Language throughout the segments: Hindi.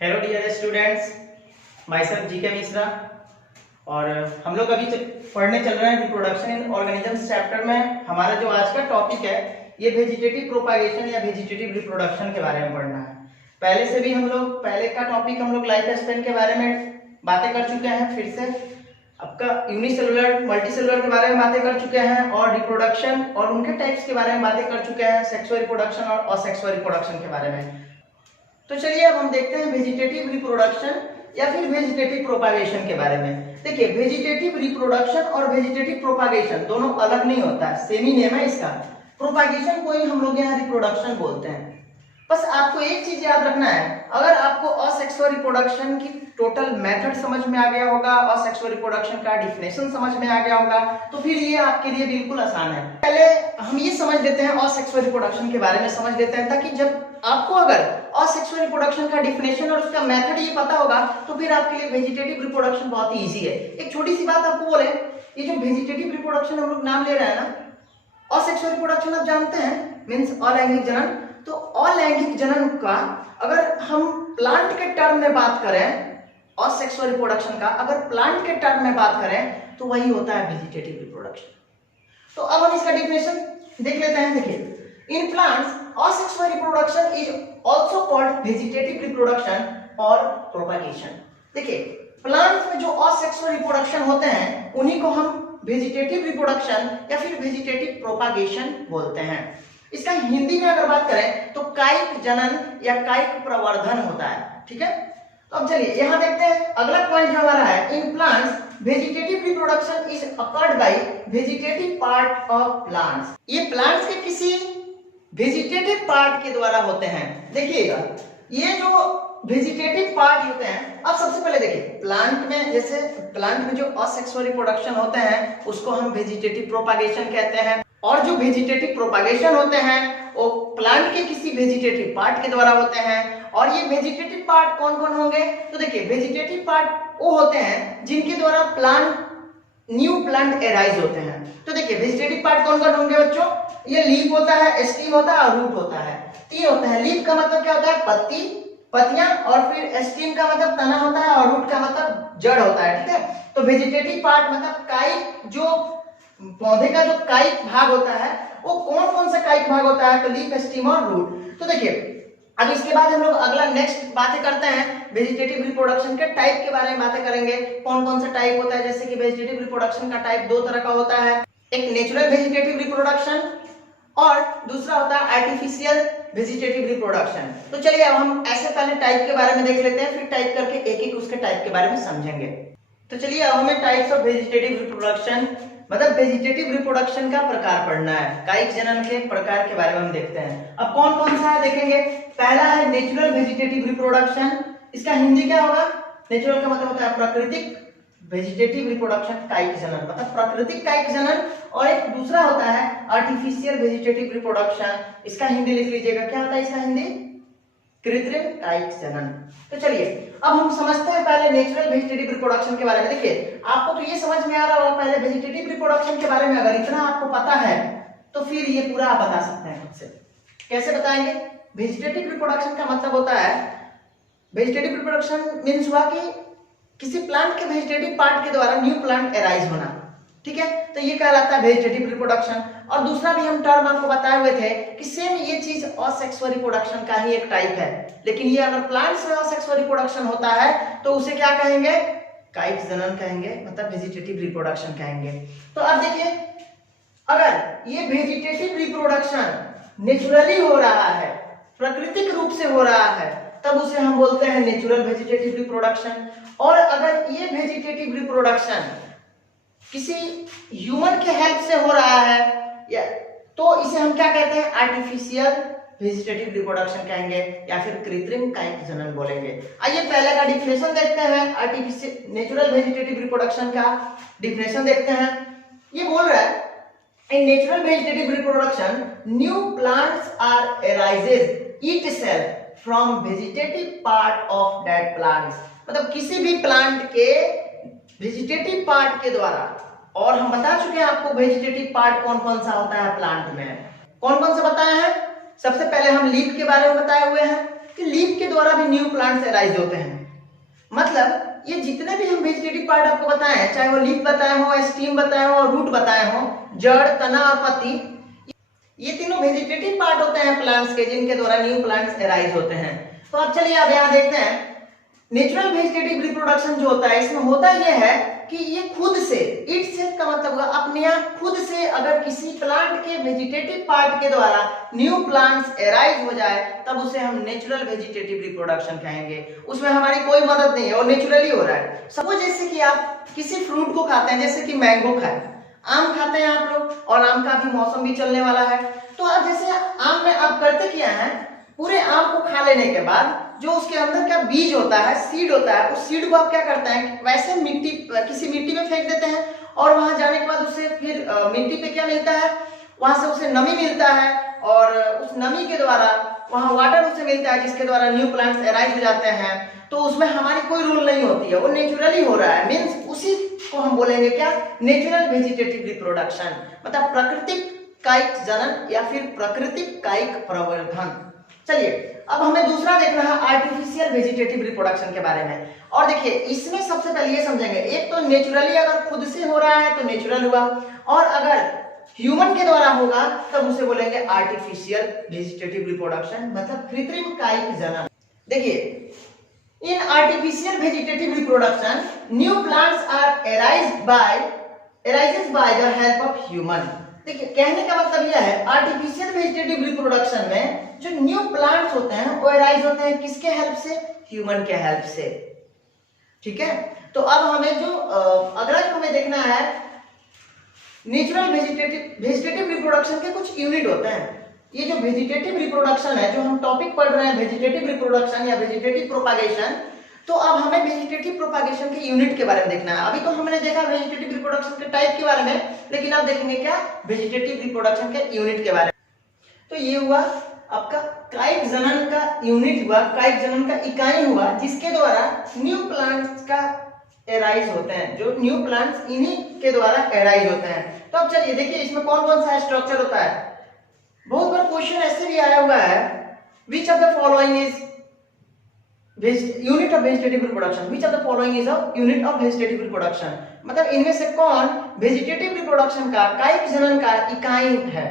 Hello dear students, myself G K Mishra. और हम लोग अभी पढ़ने चल रहे हैं रिप्रोडक्शन इन ऑर्गेनिजम्स चैप्टर में। हमारा जो आज का टॉपिक है ये वेजिटेटिव प्रोपागेशन या वेजिटेटिव रिप्रोडक्शन के बारे में पढ़ना है। पहले से भी हम लोग पहले का टॉपिक हम लोग लाइफ स्पैन के बारे में बातें कर चुके हैं। फिर से आपका यूनिसेलुलर मल्टीसेलुलर के बारे में बातें कर चुके हैं और रिप्रोडक्शन और उनके टाइप्स के बारे में बातें कर चुके हैं, सेक्सुअल रिप्रोडक्शन और असेक्सुअल रिप्रोडक्शन के बारे में। तो चलिए अब हम देखते हैं वेजिटेटिव रिप्रोडक्शन या फिर वेजिटेटिव प्रोपागेशन के बारे में। देखिए, वेजिटेटिव रिप्रोडक्शन और वेजिटेटिव प्रोपागेशन दोनों अलग नहीं होता है, सेम ही नेम है इसका। प्रोपागेशन को ही हम लोग यहाँ रिप्रोडक्शन बोलते हैं। बस आपको एक चीज याद रखना है, अगर आपको असेक्सुअल रिप्रोडक्शन की टोटल मेथड समझ में आ गया होगा, असेक्सुअल रिप्रोडक्शन का डिफिनेशन समझ में आ गया होगा, तो फिर ये आपके लिए बिल्कुल आसान है। पहले हम ये समझ लेते हैं, असेक्सुअल रिप्रोडक्शन के बारे में समझ लेते हैं, ताकि जब आपको अगर असेक्सुअल रिप्रोडक्शन का डिफिनेशन और उसका मेथड ये पता होगा तो फिर आपके लिए वेजिटेटिव रिप्रोडक्शन बहुत ही इजी है। एक छोटी सी बात आपको बोले, ये जो वेजिटेटिव रिप्रोडक्शन हम लोग नाम ले रहे हैं ना, असेक्सुअल रिप्रोडक्शन आप जानते हैं मींस अलैंगिक जनन। तो अलैंगिक जनन का अगर हम प्लांट के टर्म में बात करें, असेक्सुअल रिप्रोडक्शन का अगर प्लांट के टर्म में बात करें तो वही होता है वेजिटेटिव रिप्रोडक्शन। तो अब हम इसका डिफिनेशन देख लेते हैं। देखिए, in plants asexual reproduction is also called vegetative reproduction और propagation। देखिए, प्लांट्स में जो asexual reproduction होते हैं उन्हीं को हम वेजिटेटिव रिप्रोडक्शन या फिर वेजिटेटिव प्रोपागेशन बोलते हैं। इसका हिंदी में अगर बात करें तो कायिक जनन या कायिक प्रवर्धन होता है। ठीक है, तो अब चलिए यहाँ देखते हैं अगला पॉइंट जो हमारा है, in plants vegetative reproduction is occurred bye vegetative part of plants. ये प्लांट्स के किसी वेजिटेटिव पार्ट के द्वारा होते हैं। देखिएगा, ये जो वेजिटेटिव पार्ट होते हैं, अब सबसे पहले देखिए प्लांट में, जैसे प्लांट में जो असेक्सुअल रिप्रोडक्शन होते हैं उसको हम वेजिटेटिव प्रोपागेशन कहते हैं, और जो वेजिटेटिव प्रोपागेशन होते हैं वो प्लांट के किसी वेजिटेटिव पार्ट के द्वारा होते हैं। और ये वेजिटेटिव पार्ट कौन कौन होंगे, तो देखिए वेजिटेटिव पार्ट वो होते हैं जिनके द्वारा प्लांट न्यू प्लांट एराइज होते हैं। तो देखिए वेजिटेटिव पार्ट कौन कौन होंगे बच्चों, ये लीफ होता है, स्टीम होता है और रूट होता है। तीन होते हैं। लीफ का मतलब क्या होता है, पत्ती, पत्तियां, और फिर स्टीम का मतलब तना होता है और रूट का मतलब जड़ होता है। ठीक है, तो वेजिटेटिव पार्ट मतलब कायिक, जो पौधे का जो कायिक भाग होता है वो कौन कौन सा कायिक भाग होता है, तो लीफ, स्टीम और रूट। तो देखिए अब इसके बाद हम लोग अगला नेक्स्ट बातें करते हैं वेजिटेटिव रिप्रोडक्शन के टाइप के बारे में बातें करेंगे। कौन कौन सा टाइप होता है, जैसे कि वेजिटेटिव रिप्रोडक्शन का टाइप दो तरह का होता है, एक नेचुरल वेजिटेटिव रिप्रोडक्शन और दूसरा होता है आर्टिफिशियल वेजिटेटिव रिप्रोडक्शन। तो चलिए अब हम ऐसे पहले टाइप के बारे में देख लेते हैं, फिर टाइप करके एक एक उसके टाइप के बारे में समझेंगे। तो चलिए अब हमें टाइप्स ऑफ वेजिटेटिव रिप्रोडक्शन मतलब वेजिटेटिव रिप्रोडक्शन का प्रकार पढ़ना है। कायिक जनन के प्रकार के बारे में हम देखते हैं। अब कौन कौन सा है देखेंगे। पहला है नेचुरल वेजिटेटिव रिप्रोडक्शन। इसका हिंदी क्या होगा, नेचुरल का मतलब होता है प्राकृतिक, वेजिटेटिव रिप्रोडक्शन कायिक जनन मतलब प्राकृतिक कायिक जनन, और एक दूसरा होता है आर्टिफिशियल वेजिटेटिव रिप्रोडक्शन। इसका हिंदी लिख लीजिएगा, क्या होता है इसका हिंदी, कृत्रिम कायिक जनन। तो चलिए अब हम समझते हैं पहले नेचुरल वेजिटेटिव रिप्रोडक्शन के बारे में। देखिए आपको तो ये समझ में आ रहा होगा, पहले वेजिटेटिव रिप्रोडक्शन के बारे में अगर इतना आपको पता है तो फिर ये पूरा आप बता सकते हैं खुद से। कैसे बताएंगे, वेजिटेटिव रिप्रोडक्शन का मतलब होता है, वेजिटेटिव रिप्रोडक्शन मींस हुआ कि किसी प्लांट के वेजिटेटिव पार्ट के द्वारा न्यू प्लांट एराइज होना। ठीक है, तो ये कहलाता है वेजिटेटिव रिप्रोडक्शन। और दूसरा भी हम टर्म आपको बताए हुए थे कि सेम ये चीज असेक्सुअल रिप्रोडक्शन का ही एक टाइप है, लेकिन ये अगर प्लांट्स में असेक्सुअल रिप्रोडक्शन होता है तो उसे क्या कहेंगे, कायिक जनन कहेंगे, मतलब वेजिटेटिव रिप्रोडक्शन कहेंगे। तो अब देखिए, अगर ये वेजिटेटिव रिप्रोडक्शन नेचुरली हो रहा है, प्राकृतिक रूप से हो रहा है, तब उसे हम बोलते हैं नेचुरल वेजिटेटिव रिप्रोडक्शन। और अगर ये वेजिटेटिव रिप्रोडक्शन किसी ह्यूमन के हेल्प से हो रहा है या तो इसे हम क्या कहते हैं, आर्टिफिशियल वेजिटेटिव रिप्रोडक्शन कहेंगे या फिर कृत्रिम कायिक जनन बोलेंगे। आइए पहले का डिफिनेशन देखते हैं, आर्टिफिशियल नेचुरल वेजिटेटिव रिप्रोडक्शन का डिफिनेशन देखते हैं। ये बोल रहा है, in natural vegetative reproduction new plants are arises itself from vegetative part of that plants। मतलब किसी भी प्लांट के वेजिटेटिव पार्ट के द्वारा, और हम बता चुके हैं आपको वेजिटेटिव पार्ट कौन कौन सा होता है प्लांट में, कौन कौन सा बताया है। सबसे पहले हम लीफ के बारे में बताए हुए हैं कि लीफ के द्वारा भी न्यू प्लांट्स एराइज होते हैं। मतलब ये जितने भी हम वेजिटेटिव पार्ट आपको बताए हैं, चाहे वो लीफ बताए हो, स्टीम बताए हो, रूट बताए हो, जड़, तना और पत्ती, ये तीनों वेजिटेटिव पार्ट होते हैं प्लांट्स के, जिनके द्वारा न्यू प्लांट्स एराइज होते हैं। तो अब चलिए अब यहाँ देखते हैं नेचुरल वेजिटेटिव रिप्रोडक्शन जो होता है, इसमें होता यह है कि ये खुद से, इट सेल्फ का मतलब होगा अपने आप खुद से, अगर किसी प्लांट के वेजिटेटिव पार्ट के द्वारा न्यू प्लांट्स एराइज हो जाए तब उसे हम नेचुरल वेजिटेटिव रिप्रोडक्शन कहेंगे। उसमें हमारी कोई मदद नहीं है, और नेचुरली हो रहा है। सपोज जैसे कि आप किसी फ्रूट को खाते हैं, जैसे कि मैंगो खाए, आम खाते हैं आप लोग, और आम का भी मौसम भी चलने वाला है। तो अब जैसे आम में आप करते क्या है, पूरे आम को खा लेने के बाद जो उसके अंदर का बीज होता है, सीड होता है, उस सीड को आप क्या करते हैं, वैसे मिट्टी, किसी मिट्टी में फेंक देते हैं, और वहां जाने के बाद उसे फिर मिट्टी पे क्या मिलता है, वहां से उसे नमी मिलता है, और उस नमी के द्वारा वहां वाटर उसे मिलता है, जिसके द्वारा न्यू प्लांट्स एराइज हो जाते हैं। तो उसमें हमारी कोई रूल नहीं होती है, वो नेचुरली हो रहा है। मीन्स उसी को हम बोलेंगे क्या, नेचुरल वेजिटेटिव रिप्रोडक्शन, मतलब प्राकृतिक कायिक जनन या फिर प्राकृतिक कायिक प्रवर्धन। चलिए अब हमें दूसरा देखना है आर्टिफिशियल वेजिटेटिव रिप्रोडक्शन के बारे में। और देखिए इसमें सबसे पहले ये समझेंगे, एक तो नेचुरली अगर खुद से हो रहा है तो नेचुरल हुआ, और अगर ह्यूमन के द्वारा होगा तब उसे बोलेंगे आर्टिफिशियल वेजिटेटिव रिप्रोडक्शन, मतलब कृत्रिम कायिक जनन। देखिए in artificial vegetative reproduction new plants are arises by the help of human. देखिए कहने का मतलब यह है, आर्टिफिशियल वेजिटेटिव रिप्रोडक्शन में जो न्यू प्लांट्स होते हैं वो एराइज होते हैं किसके हेल्प से, ह्यूमन के हेल्प से। ठीक है, तो अब हमें जो अगला जो हमें देखना है, नेचुरल वेजिटेटिव रिप्रोडक्शन के कुछ यूनिट होते हैं। ये जो वेजिटेटिव रिप्रोडक्शन है, जो हम टॉपिक पढ़ रहे हैं वेजिटेटिव रिप्रोडक्शन या वेजिटेटिव प्रोपागेशन, तो अब हमें वेजिटेटिव प्रोपागेशन के यूनिट के बारे में देखना है। अभी तो हमने देखा वेजिटेटिव रिप्रोडक्शन के टाइप के बारे में, लेकिन अब देखेंगे क्या, वेजिटेटिव रिप्रोडक्शन के यूनिट के बारे में। तो ये हुआ आपका कायिक जनन का यूनिट हुआ, कायिक जनन का इकाई हुआ, जिसके द्वारा न्यू प्लांट्स का एराइज होते हैं, जो न्यू प्लांट्स इन्हीं के द्वारा एराइज होते हैं। तो अब चलिए देखिए इसमें कौन कौन सा स्ट्रक्चर होता है। बहुत बार क्वेश्चन ऐसे भी आया हुआ है, which of the following is unit of vegetative reproduction, which of the following is a unit of vegetative reproduction, मतलब इनमें से कौन वेजिटेटिव रिप्रोडक्शन का, कायिक जनन का इकाई है।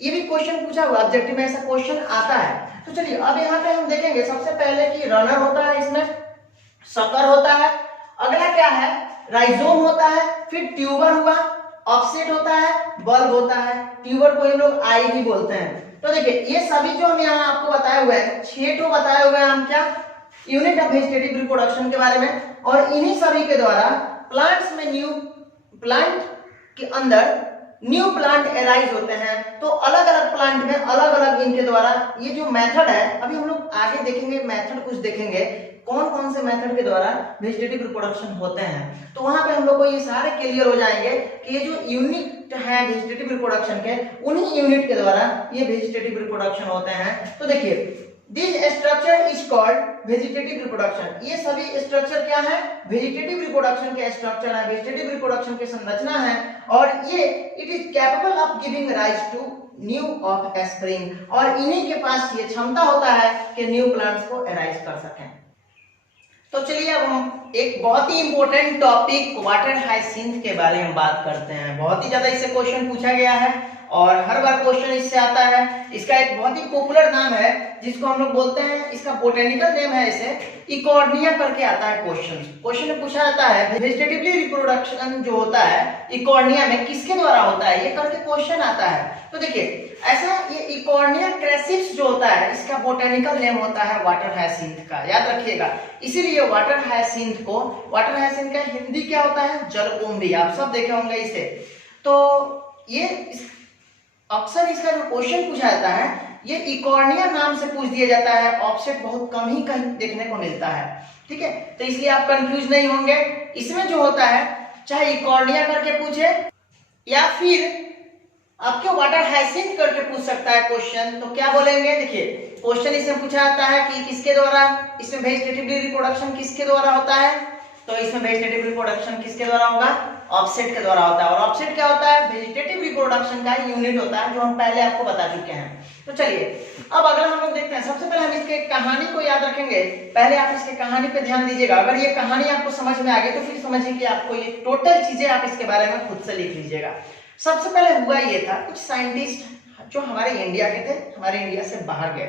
ये भी क्वेश्चन पूछा हुआ, ऑब्जेक्टिव में ऐसा क्वेश्चन आता है। तो चलिए अब यहाँ पे हम देखेंगे सबसे पहले कि रनर होता है, इसमें सकर होता है, अगला क्या है, राइजोम होता है, फिर ट्यूबर हुआ, ऑफसेट होता है, बल्ब होता है, ट्यूबर को हम लोग आई भी बोलते हैं। तो देखिए ये सभी जो हम यहाँ आपको बताए हुए हैं, 6 तो बताए हुए हैं हम क्या, यूनिट ऑफ वेजिटेटिव रिप्रोडक्शन के बारे में, और इन्हीं सभी के द्वारा प्लांट्स में न्यू प्लांट के अंदर न्यू प्लांट एराइज होते हैं। तो अलग अलग प्लांट में अलग अलग इनके द्वारा ये जो मेथड है, अभी हम लोग आगे देखेंगे, मेथड कुछ देखेंगे कौन कौन से मेथड के द्वारा वेजिटेटिव रिप्रोडक्शन होते हैं। तो वहां पे हम लोग को ये सारे क्लियर हो जाएंगे कि ये जो यूनिट है वेजिटेटिव रिप्रोडक्शन के, उन्हीं यूनिट के द्वारा ये वेजिटेटिव रिप्रोडक्शन होते हैं। तो देखिए this structure is called vegetative reproduction, ये सभी स्ट्रक्चर क्या है, वेजिटेटिव रिप्रोडक्शन के स्ट्रक्चर है, वेजिटेटिव रिप्रोडक्शन की संरचना है, और ये it is capable of giving rise to new offspring, और इन्हीं के पास ये क्षमता होता है कि न्यू प्लांट्स को एराइज कर सकें। तो चलिए अब हम एक बहुत ही इंपॉर्टेंट टॉपिक वाटर हाइसिंथ के बारे में बात करते हैं। बहुत ही ज्यादा इससे क्वेश्चन पूछा गया है और हर बार क्वेश्चन इससे आता है। इसका एक बहुत ही पॉपुलर नाम है जिसको हम लोग बोलते हैं, इसका बोटेनिकल नेम है, इसे इकॉर्निया करके आता है। क्वेश्चन में पूछा जाता है वेजिटेटिव रिप्रोडक्शन जो होता है इकॉर्निया में किसके द्वारा होता है, ये करके क्वेश्चन आता है। तो देखिए ऐसा ये इकॉर्निया क्रेसिप्स जो होता है, इसका बोटेनिकल नेम होता है वाटर हाइसिंथ का, याद रखिएगा। इसीलिए वाटर हाइसिंथ को, वाटर हाइसिंथ का हिंदी क्या होता है, जलकुंभी, आप सब देखे होंगे इसे। तो ये अक्सर इसका जो क्वेश्चन पूछा जाता है ये इकॉर्निया नाम से पूछ दिया जाता है, ऑफसेट बहुत कम ही कहीं देखने को मिलता है, ठीक है। तो इसलिए आप कंफ्यूज नहीं होंगे। इसमें जो होता है चाहे इकॉर्निया करके पूछे या फिर आपके वाटर हाइसिंथ करके पूछ सकता है क्वेश्चन, तो क्या बोलेंगे, देखिए क्वेश्चन इसमें पूछा जाता है कि किसके द्वारा, इसमें वेजिटेटिव रिप्रोडक्शन किसके द्वारा होता है, तो इसमें वेजिटेटिव रिप्रोडक्शन किसके द्वारा होगा, ऑफसेट के द्वारा होता है। और ऑफसेट क्या होता है, वेजिटेटिव रिप्रोडक्शन का यूनिट होता है, जो हम पहले आपको बता चुके हैं। तो चलिए अब अगर हम लोग देखते हैं, सबसे पहले हम इसके कहानी को याद रखेंगे। पहले आप इसके कहानी पे ध्यान दीजिएगा, अगर ये कहानी आपको समझ में आ गई तो फिर समझिए कि आपको ये टोटल चीजें आप इसके बारे में खुद से लिख लीजिएगा। सबसे पहले हुआ ये था, कुछ साइंटिस्ट जो हमारे इंडिया के थे, हमारे इंडिया से बाहर गए।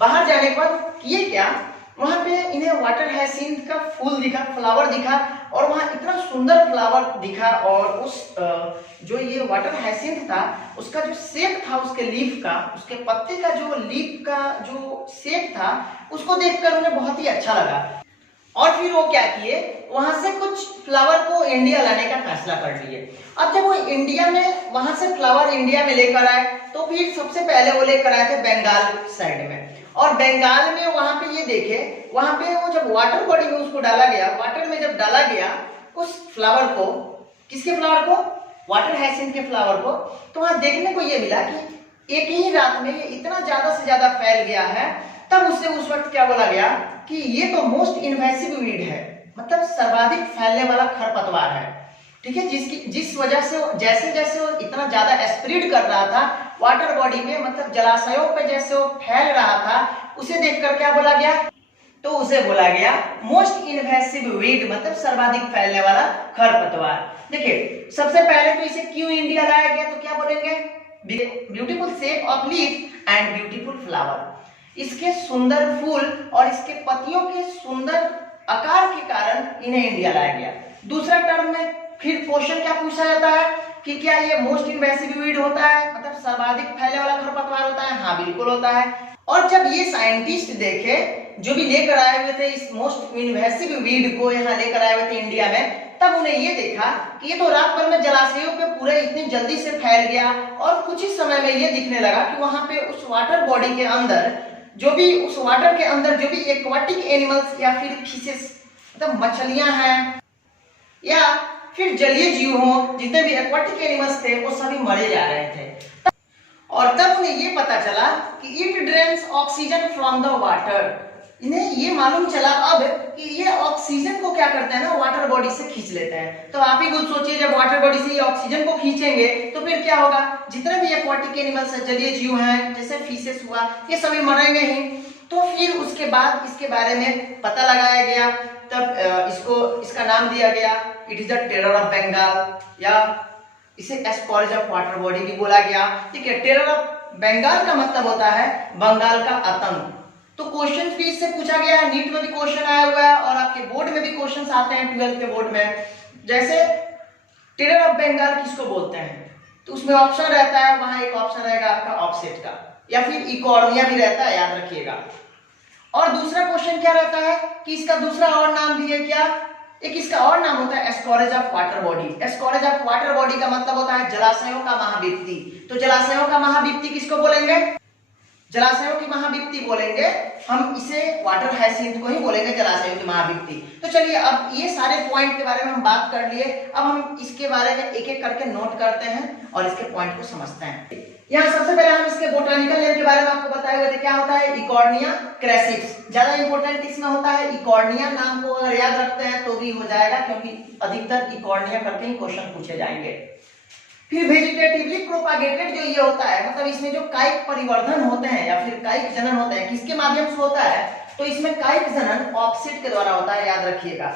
बाहर जाने के बाद किए क्या, वहां पे इन्हें वाटर हाइसिंथ का फूल दिखा, फ्लावर दिखा, और वहां इतना सुंदर फ्लावर दिखा, और उस जो ये वाटर हाइसिंथ था उसका जो शेप था, उसके लीफ का, उसके पत्ते का जो लीफ का जो शेप था, उसको देखकर उन्हें बहुत ही अच्छा लगा। और फिर वो क्या किए, वहां से कुछ फ्लावर को इंडिया लाने का फैसला कर लिए। अब जब वो इंडिया में, वहां से फ्लावर इंडिया में लेकर आए, तो फिर सबसे पहले वो लेकर आए थे बंगाल साइड में। और बंगाल में वहां पे ये देखे, वहां पे वो जब वाटर बॉडी में उसको डाला गया, वाटर में जब डाला गया उस फ्लावर को, किसके फ्लावर को, वाटर हाइसिंथ के फ्लावर को, तो वहां देखने को ये मिला कि एक ही रात में ये इतना ज्यादा से ज्यादा फैल गया है। तब उससे उस वक्त क्या बोला गया कि ये तो मोस्ट इन्वेसिव वीड है, मतलब सर्वाधिक फैलने वाला खरपतवार है, ठीक है, जिस वजह से जैसे जैसे वो इतना ज्यादा स्प्रेड कर रहा था वाटर बॉडी में, मतलब जलाशयों पे जैसे वो फैल रहा था, उसे देखकर क्या बोला गया, तो उसे बोला गया मोस्ट इन्वेसिव वीड, मतलब सर्वाधिक फैलने वाला खरपतवार। देखिए सबसे पहले तो इसे क्यों इंडिया लाया गया, तो क्या बोलेंगे, beautiful shape of leaf and beautiful flower, इसके सुंदर फूल और इसके पत्तियों के सुंदर आकार के कारण इन्हें इंडिया लाया गया। दूसरा टर्म में फिर क्वेश्चन क्या पूछा जाता है कि क्या ये मोस्ट इन्वेसिव वीड होता है, मतलब सर्वाधिक फैलने वाला खरपतवार होता है, हाँ बिल्कुल होता है। और जब ये साइंटिस्ट देखे, जो भी लेकर आए हुए थे इस मोस्ट इन्वेसिव वीड को यहाँ लेकर आए हुए थे इंडिया में, तब उन्हें ये देखा कि ये तो रात भर में जलाशयों पे पूरे इतनी जल्दी से फैल गया, और कुछ ही समय में ये दिखने लगा कि वहां पे उस वाटर बॉडी के अंदर जो भी, उस वाटर के अंदर जो भी एक्वाटिक एनिमल्स या फिर फिशेस, मतलब मछलियां हैं या फिर जलीय जीव हो, जितने भी एक्वाटिक एनिमल्स थे वो सभी मरे जा रहे थे। और तब उन्हें ये पता चला कि it drains oxygen from the water, इन्हें ये मालूम चला अब कि ये ऑक्सीजन को क्या करते हैं ना, वाटर बॉडी से खींच लेते हैं। तो आप ही खुद सोचिए, जब वाटर बॉडी से ये ऑक्सीजन को खींचेंगे तो फिर क्या होगा, जितने भी एक्वाटिक एनिमल्स हैं, जलीय जीव हैं, जैसे फिशेस हुआ, ये सभी मरेंगे ही। तो फिर उसके बाद इसके बारे में पता लगाया गया, तब इसका नाम दिया गया, it is the terror of Bengal, या इसे एस्कॉर्ज ऑफ वाटर बॉडी भी बोला गया। ठीक है, टेरर ऑफ बंगाल का मतलब होता है बंगाल का आतंक। तो क्वेश्चन भी इससे पूछा गया है, नीट में भी क्वेश्चन आया हुआ है, और आपके बोर्ड में भी क्वेश्चन आते हैं 12th के बोर्ड में। जैसे टेरर ऑफ बंगाल किसको बोलते हैं, तो उसमें ऑप्शन रहता है, वहां एक ऑप्शन रहेगा आपका ऑफसेट का, या फिर इकॉर्निया भी रहता है, याद रखिएगा। और दूसरा क्वेश्चन क्या रहता है कि इसका दूसरा और नाम भी है क्या, एक इसका और नाम होता है एस्कॉरेज ऑफ वाटर बॉडी। एस्कॉरेज ऑफ वाटर बॉडी का मतलब होता है जलाशयों का महाविप्ति। तो जलाशयों का महाविप्ति किसको बोलेंगे, जलाशयों की महाविप्ति बोलेंगे हम, इसे वाटर हाइसिंथ को ही बोलेंगे जलाशयों की महाविप्ति। तो चलिए अब ये सारे पॉइंट के बारे में हम बात कर लिए, अब हम इसके बारे में एक एक करके नोट करते हैं और इसके पॉइंट को समझते हैं। यहाँ सबसे पहले हम इसके बोटानिकल नेम के बारे में आपको बताए हुए थे, क्या होता है, इकॉर्निया क्रेसिप्स। ज्यादा इंपॉर्टेंट इसमें होता है इकॉर्निया, नाम को अगर याद रखते हैं तो भी हो जाएगा, क्योंकि अधिकतर इकॉर्निया करके ही क्वेश्चन पूछे जाएंगे। फिर वेजिटेटिवली प्रोपागेटेड जो ये होता है, मतलब इसमें जो कायिक परिवर्धन होते हैं या फिर कायिक जनन होते हैं, किसके माध्यम से होता है, तो इसमें कायिक जनन ऑफसेट के द्वारा होता है, याद रखिएगा।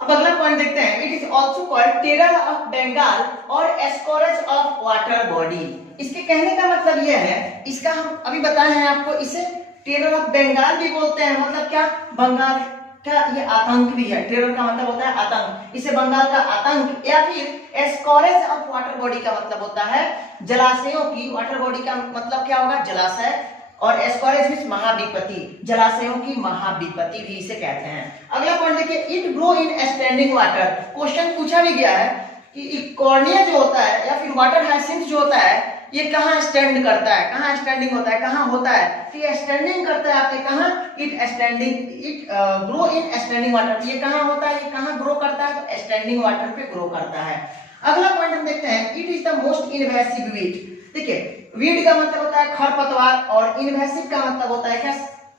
अब अगला पॉइंट देखते हैं, it is also called terror of Bengal और एस्कॉरेज ऑफ वाटर बॉडी। इसके कहने का मतलब यह है, इसका हम अभी बताए हैं आपको, इसे टेरर ऑफ बंगाल भी बोलते हैं, मतलब क्या, बंगाल का ये आतंक भी है। टेरर का मतलब होता है आतंक, इसे बंगाल का आतंक, या फिर एस्कॉरेज ऑफ वाटर बॉडी का मतलब होता है जलाशयों की, वाटर बॉडी का मतलब क्या होगा, जलाशय, और एस्कॉरेज मींस महाविपत्ति, जलाशयों की महाविपत्ति भी इसे कहते हैं। अगला पॉइंट देखिए, it grow in standing water. Question पूछा भी गया है कि इकॉर्निया जो होता है या फिर वाटर हाइसिंथ जो होता है, ये कहाँ स्टैंड करता है, कहाँ स्टैंडिंग होता है, कहाँ होता है, तो ये स्टैंडिंग करता है आपके कहाँ, it grow in standing water. ये कहाँ होता है, ये कहाँ ग्रो करता है, तो स्टैंडिंग वाटर पे ग्रो करता है। अगला पॉइंट हम देखते हैं, it is the most invasive weed. देखिए वीड का मतलब होता है खरपतवार, और इन्वेसिव का मतलब होता है क्या,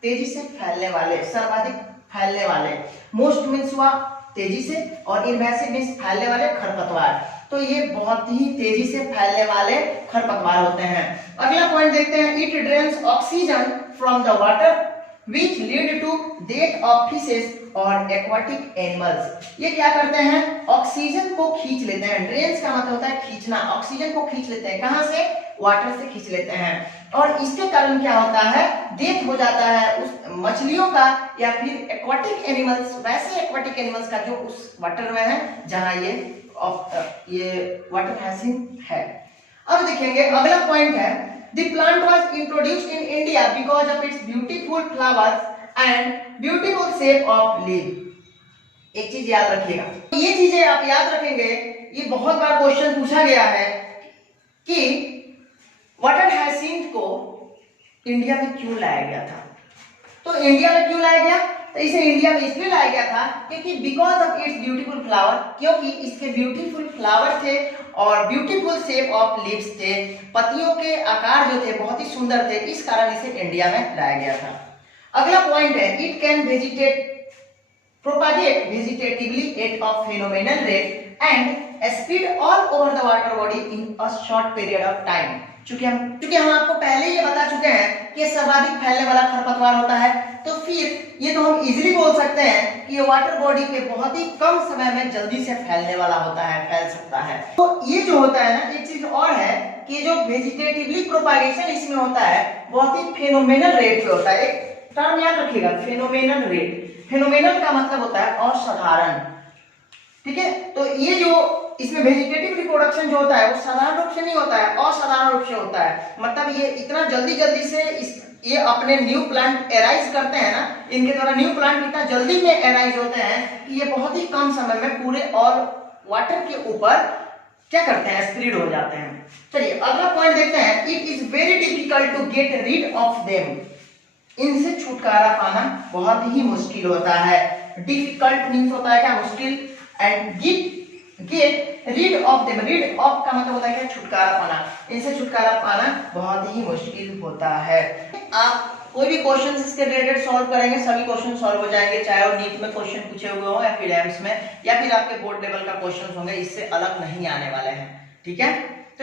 तेजी से फैलने वाले, सर्वाधिक फैलने वाले। मोस्ट मींस हुआ तेजी से, और इनवेसिव मींस फैलने वाले खरपतवार। तो ये बहुत ही तेजी से फैलने वाले खरपतवार होते हैं। अगला पॉइंट देखते हैं, it drains oxygen from the water which lead to death of fishes और aquatic animals। ये क्या करते हैं, ऑक्सीजन को खींच लेते हैं। ड्रेन्स का मतलब होता है खींचना, ऑक्सीजन को खींच लेते हैं। कहां से, वाटर से खींच लेते हैं, और इसके कारण क्या होता है, डेथ हो जाता है उस मछलियों का या फिर एक्वाटिक एनिमल्स, वैसे एक्वाटिक एनिमल्स का जो उस वाटर में है जहां ये वाटर हैसिन है। अब देखेंगे अगला पॉइंट है, the plant was introduced in India because of its beautiful flowers and beautiful shape of leaf। एक चीज याद रखिएगा, ये चीजें आप याद रखेंगे, ये बहुत बार क्वेश्चन पूछा गया है कि वाटर हैसिंथ को इंडिया में क्यों लाया गया था। तो इंडिया में क्यों लाया गया, तो इसे इंडिया में इसलिए लाया गया था क्योंकि because of its beautiful flower, क्योंकि इसके ब्यूटीफुल फ्लावर थे और ब्यूटीफुल शेप ऑफ लीव्स थे, पत्तियों के आकार जो थे बहुत ही सुंदर थे, इस कारण इसे इंडिया में लाया गया था। अगला पॉइंट है, it can propagate vegetatively at a phenomenal rate and speed all over the water body in a short period of time। चूंकि हम आपको पहले ये बता चुके हैं कि सर्वाधिक फैलने वाला खरपतवार होता है, तो फिर ये तो हम इजीली बोल सकते हैं कि ये वाटर बॉडी पे बहुत ही कम समय में जल्दी से फैलने वाला होता है, फैल सकता है। तो ये जो होता है ना, एक चीज और है कि जो वेजिटेटिवली प्रोपागेशन इसमें होता है बहुत ही फेनोमेनल रेट पे होता है। एक टर्म याद रखिएगा, फेनोमेनल रेट। फेनोमेनल का मतलब होता है असाधारण, ठीक है। तो ये जो इसमें वेजिटेटिव रिप्रोडक्शन जो होता है वो साधारण रूप से नहीं होता है, असाधारण रूप से होता है। मतलब ये इतना जल्दी से ये अपने न्यू प्लांट एराइज करते हैं ना, इनके द्वारा न्यू प्लांट इतना जल्दी में एराइज होते हैं कि ये बहुत ही कम समय में पूरे और वाटर के ऊपर क्या करते हैं, स्प्रेड हो जाते हैं। चलिए अगला पॉइंट देखते हैं, it is very difficult to get rid of them. इनसे छुटकारा पाना बहुत ही मुश्किल होता है। डिफिकल्ट मींस होता है क्या, मुश्किल, and gate rid of them, read of का मतलब होता है क्या, छुटकारा पाना। इनसे छुटकारा पाना बहुत ही मुश्किल होता है। आप कोई भी क्वेश्चन इसके रिलेटेड सॉल्व करेंगे, सभी क्वेश्चन सॉल्व हो जाएंगे, चाहे वो नीट में क्वेश्चन पूछे हुए हो या फिर एम्स में या फिर आपके बोर्ड लेवल का क्वेश्चन होंगे, इससे अलग नहीं आने वाले हैं, ठीक है।